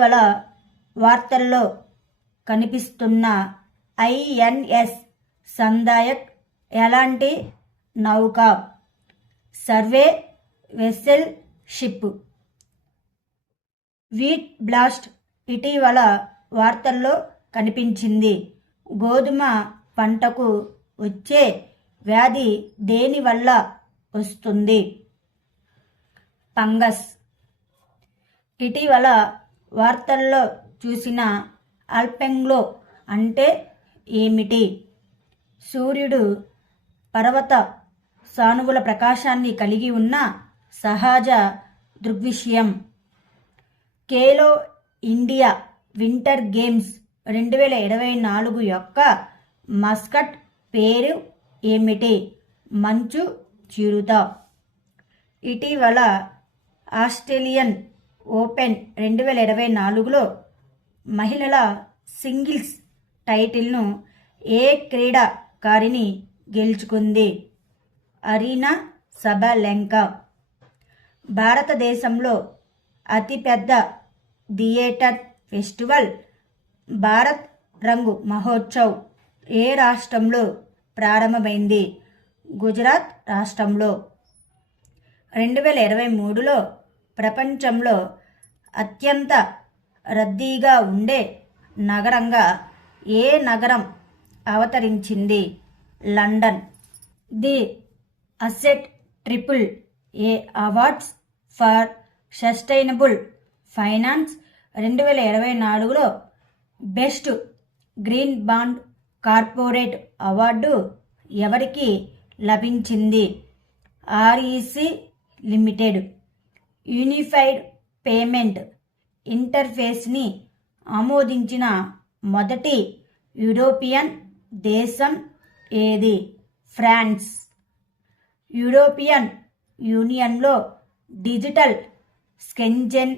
ఇటీవల వార్తల్లో కనిపిస్తున్న ఐఎన్ఎస్ సందాయక్ ఎలాంటి నౌక? Survey vessel ship. Wheat blast ఇటీవల వార్తల్లో కనిపించింది. గోధుమ పంటకు వచ్చే వ్యాధి దేని వల్ల వస్తుంది? ఫంగస్. ఇటీవల వార్తల్లో చూసిన అల్పెంగ్లో అంటే ఏమిటి? సూర్యుడు పర్వత సానువుల ప్రకాశాన్ని కలిగి ఉన్న సహజ దృగ్విషయం. ఖేలో ఇండియా వింటర్ గేమ్స్ 2024 యొక్క మస్కట్ పేరు ఏమిటి? మంచు చిరుత. ఇటీవల ఆస్ట్రేలియన్ ఓపెన్ 2024లో మహిళల సింగిల్స్ టైటిల్ను ఏ క్రీడాకారిణి గెలుచుకుంది? Arena Sabalenka. భారతదేశంలో అతిపెద్ద థియేటర్ ఫెస్టివల్ భారత్ రంగ్ మహోత్సవ్ ఏ రాష్ట్రంలో ప్రారంభమైంది? గుజరాత్ రాష్ట్రంలో. 2023లో ప్రపంచంలో అత్యంత రద్దీగా ఉండే నగరంగా ఏ నగరం అవతరించింది? London. The asset triple A awards for sustainable finance 2024లో best green bond corporate award ఎవరికి లభించింది? REC limited. యూనిఫైడ్ పేమెంట్ ఇంటర్ఫేస్ని ఆమోదించిన మొదటి యూరోపియన్ దేశం ఏది? ఫ్రాన్స్. యూరోపియన్ యూనియన్లో డిజిటల్ స్కెంజెన్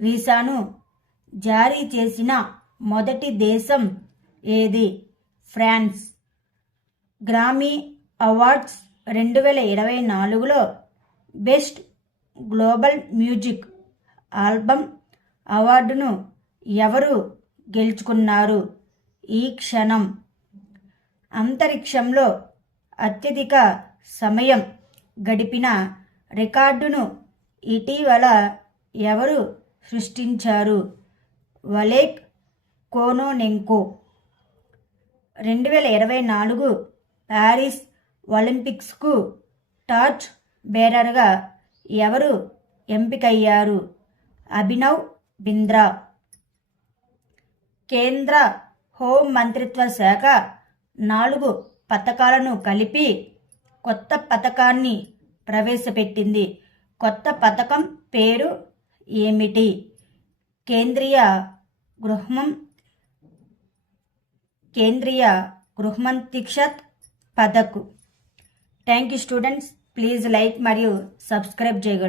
వీసాను జారీ చేసిన మొదటి దేశం ఏది? ఫ్రాన్స్. గ్రామీ అవార్డ్స్ 2024లో బెస్ట్ గ్లోబల్ మ్యూజిక్ ఆల్బమ్ అవార్డును ఎవరు గెలుచుకున్నారు? ఈ క్షణం. అంతరిక్షంలో అత్యధిక సమయం గడిపిన రికార్డును ఇటీవల ఎవరు సృష్టించారు? ఒలెగ్ కోనోనెంకో. 2024 ప్యారిస్ ఒలింపిక్స్కు టార్చ్ బేరర్గా ఎవరు ఎంపికయ్యారు? అభినవ్ బింద్రా. కేంద్ర హోం మంత్రిత్వ శాఖ 4 పథకాలను కలిపి కొత్త పథకాన్ని ప్రవేశపెట్టింది. కొత్త పథకం పేరు ఏమిటి? కేంద్రీయ గృహమంత్రిత్వ పథక్. Thank you students. Please like మరియు సబ్స్క్రైబ్ చేయగలరు.